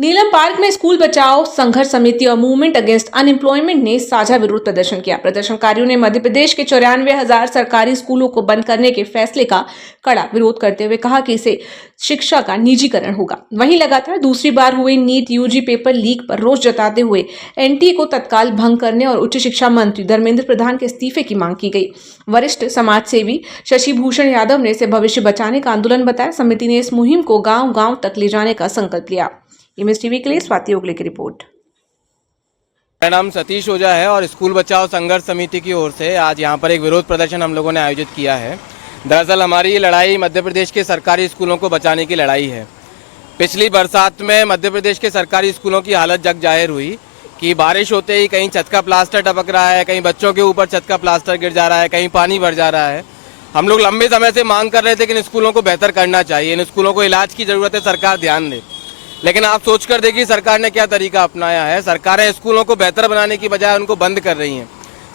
नीलम park में school बचाओ संघर्ष समिति और मूवमेंट अगेंस्ट अनएम्प्लॉयमेंट ने साझा विरोध प्रदर्शन किया। प्रदर्शनकारियों ने मध्य प्रदेश के 94,000 सरकारी स्कूलों को बंद करने के फैसले का कड़ा विरोध करते हुए कहा कि इससे शिक्षा का निजीकरण होगा। वहीं लगातार दूसरी बार हुए नीट यूजी पेपर लीक पर रोष जताते हुए एनटीए को तत्काल भंग करने और उच्च शिक्षा मंत्री धर्मेंद्र प्रधान के इस्तीफे की मांग की गई। वरिष्ठ समाज सेवी शशि भूषण यादव ने इसे भविष्य बचाने का आंदोलन बताया। समिति ने इस मुहिम को गांव-गांव तक ले जाने का संकल्प लिया। इमेज टीवी के लिए स्वाति ओगले की रिपोर्ट। मेरा नाम सतीश ओझा है और स्कूल बचाओ संघर्ष समिति की ओर से आज यहाँ पर एक विरोध प्रदर्शन हम लोगों ने आयोजित किया है। दरअसल हमारी ये लड़ाई मध्य प्रदेश के सरकारी स्कूलों को बचाने की लड़ाई है। पिछली बरसात में मध्य प्रदेश के सरकारी स्कूलों की हालत जग जाहिर हुई कि बारिश होते ही कहीं छत का प्लास्टर टपक रहा है, कहीं बच्चों के ऊपर छत का प्लास्टर गिर जा रहा है, कहीं पानी भर जा रहा है। हम लोग लंबे समय से मांग कर रहे थे कि इन स्कूलों को बेहतर करना चाहिए, इन स्कूलों को इलाज की ज़रूरत है, सरकार ध्यान दे। लेकिन आप सोच कर देखिए सरकार ने क्या तरीका अपनाया है। सरकारें स्कूलों को बेहतर बनाने की बजाय उनको बंद कर रही हैं।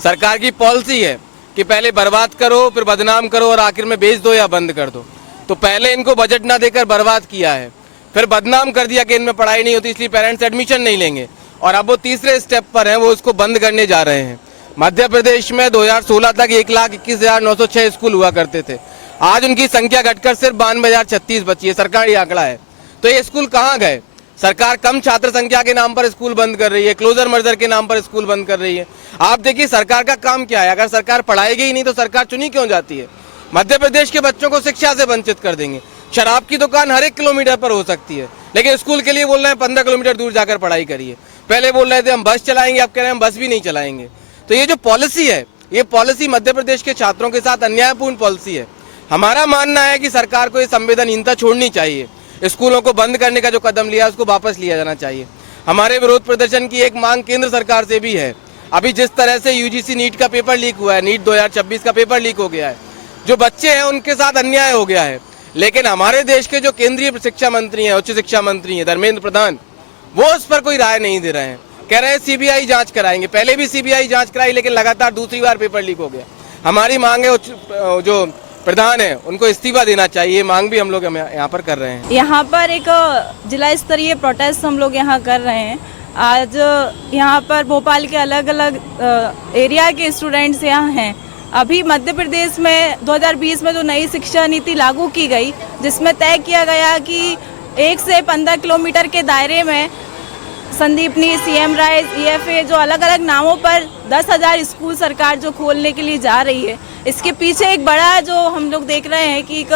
सरकार की पॉलिसी है कि पहले बर्बाद करो, फिर बदनाम करो और आखिर में बेच दो या बंद कर दो। तो पहले इनको बजट ना देकर बर्बाद किया है, फिर बदनाम कर दिया कि इनमें पढ़ाई नहीं होती इसलिए पेरेंट्स एडमिशन नहीं लेंगे, और अब वो तीसरे स्टेप पर हैं, वो इसको बंद करने जा रहे हैं। मध्य प्रदेश में 2016 तक 1,21,906 स्कूल हुआ करते थे। आज उनकी संख्या घटकर सिर्फ 92,036 बची है। सरकारी आंकड़ा है। तो ये स्कूल कहाँ गए? सरकार कम छात्र संख्या के नाम पर स्कूल बंद कर रही है, क्लोजर मर्जर के नाम पर स्कूल बंद कर रही है। आप देखिए सरकार का काम क्या है। अगर सरकार पढ़ाएगी ही नहीं तो सरकार चुनी क्यों जाती है? मध्य प्रदेश के बच्चों को शिक्षा से वंचित कर देंगे। शराब की दुकान हर 1 किलोमीटर पर हो सकती है, लेकिन स्कूल के लिए बोल रहे हैं 15 किलोमीटर दूर जाकर पढ़ाई करिए। पहले बोल रहे थे हम बस चलाएंगे, अब कह रहे हैं हम बस भी नहीं चलाएंगे। तो ये जो पॉलिसी है, ये पॉलिसी मध्य प्रदेश के छात्रों के साथ अन्यायपूर्ण पॉलिसी है। हमारा मानना है कि सरकार को ये संवेदनहीनता छोड़नी चाहिए। स्कूलों को बंद करने का जो कदम लिया उसको वापस लिया जाना चाहिए। हमारे विरोध प्रदर्शन की एक मांग केंद्र सरकार से भी है। अभी जिस तरह से यूजीसी नीट का पेपर लीक हुआ है, नीट 2026 का पेपर लीक हो गया है, जो बच्चे हैं उनके साथ अन्याय हो गया है। लेकिन हमारे देश के जो केंद्रीय शिक्षा मंत्री हैं, उच्च शिक्षा मंत्री हैं धर्मेंद्र प्रधान, वो उस पर कोई राय नहीं दे रहे हैं। कह रहे हैं सीबीआई जांच कराएंगे। पहले भी सीबीआई जांच कराई, लेकिन लगातार दूसरी बार पेपर लीक हो गया। हमारी मांग है जो प्रधान है उनको इस्तीफा देना चाहिए। मांग भी हम लोग यहाँ पर कर रहे हैं। यहाँ पर एक जिला स्तरीय प्रोटेस्ट हम लोग यहाँ कर रहे हैं। आज यहाँ पर भोपाल के अलग अलग एरिया के स्टूडेंट्स यहाँ हैं। अभी मध्य प्रदेश में 2020 में जो नई शिक्षा नीति लागू की गई, जिसमें तय किया गया कि 1 से 15 किलोमीटर के दायरे में संदीपनी, सीएम राइज, ईएफए जो अलग अलग नामों पर 10,000 स्कूल सरकार जो खोलने के लिए जा रही है, इसके पीछे एक बड़ा जो हम लोग देख रहे हैं कि एक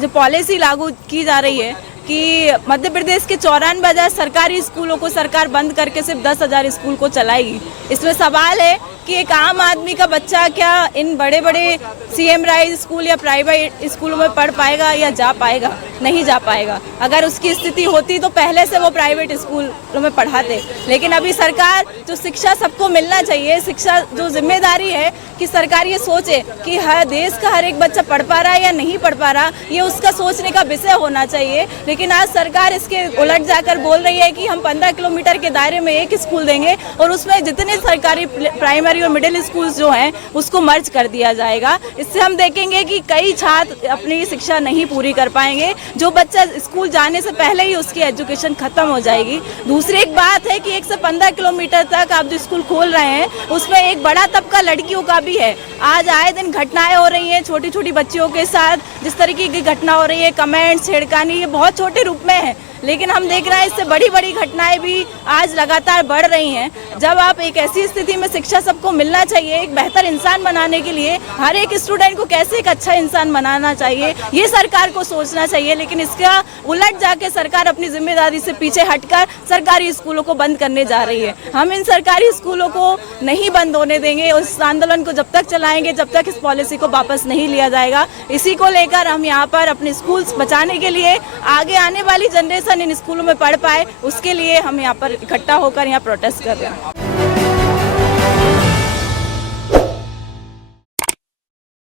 जो पॉलिसी लागू की जा रही है कि मध्य प्रदेश के 94,000 सरकारी स्कूलों को सरकार बंद करके सिर्फ 10,000 स्कूल को चलाएगी। इसमें सवाल है कि एक आम आदमी का बच्चा क्या इन बड़े बड़े सीएम राइज स्कूल या प्राइवेट स्कूलों में पढ़ पाएगा या जा पाएगा? नहीं जा पाएगा। अगर उसकी स्थिति होती तो पहले से वो प्राइवेट स्कूलों में पढ़ाते। लेकिन अभी सरकार जो शिक्षा सबको मिलना चाहिए, शिक्षा जो जिम्मेदारी है कि सरकार ये सोचे कि हर देश का हर एक बच्चा पढ़ पा रहा है या नहीं पढ़ पा रहा, ये उसका सोचने का विषय होना चाहिए। लेकिन आज सरकार इसके उलट जाकर बोल रही है कि हम 15 किलोमीटर के दायरे में एक स्कूल देंगे और उसमें जितने सरकारी प्राइमरी और मिडिल स्कूल जो हैं उसको मर्ज कर दिया जाएगा। इससे हम देखेंगे कि कई छात्र अपनी शिक्षा नहीं पूरी कर पाएंगे। जो बच्चा स्कूल जाने से पहले ही उसकी एजुकेशन खत्म हो जाएगी। दूसरी एक बात है कि 1 से 15 किलोमीटर तक आप जो स्कूल खोल रहे हैं उसमें एक बड़ा तबका लड़कियों का भी है। आज आए दिन घटनाएं हो रही हैं छोटी छोटी बच्चियों के साथ, जिस तरीके की घटना हो रही है, कमेंट्स, छेड़खानी, ये बहुत छोटे रूप में है। लेकिन हम देख रहे हैं इससे बड़ी बड़ी घटनाएं भी आज लगातार बढ़ रही हैं। जब आप एक ऐसी स्थिति में शिक्षा सबको मिलना चाहिए, एक बेहतर इंसान बनाने के लिए हर एक स्टूडेंट को कैसे एक अच्छा इंसान बनाना चाहिए, ये सरकार को सोचना चाहिए। लेकिन इसका उलट जाके सरकार अपनी जिम्मेदारी से पीछे हटकर सरकारी स्कूलों को बंद करने जा रही है। हम इन सरकारी स्कूलों को नहीं बंद होने देंगे। उस आंदोलन को जब तक चलाएंगे जब तक इस पॉलिसी को वापस नहीं लिया जाएगा। इसी को लेकर हम यहाँ पर अपने स्कूल बचाने के लिए, आगे आने वाली जनरेशन इन स्कूलों में पढ़ पाए, उसके लिए हम यहाँ पर इकट्ठा होकर यहाँ प्रोटेस्ट कर रहे हैं।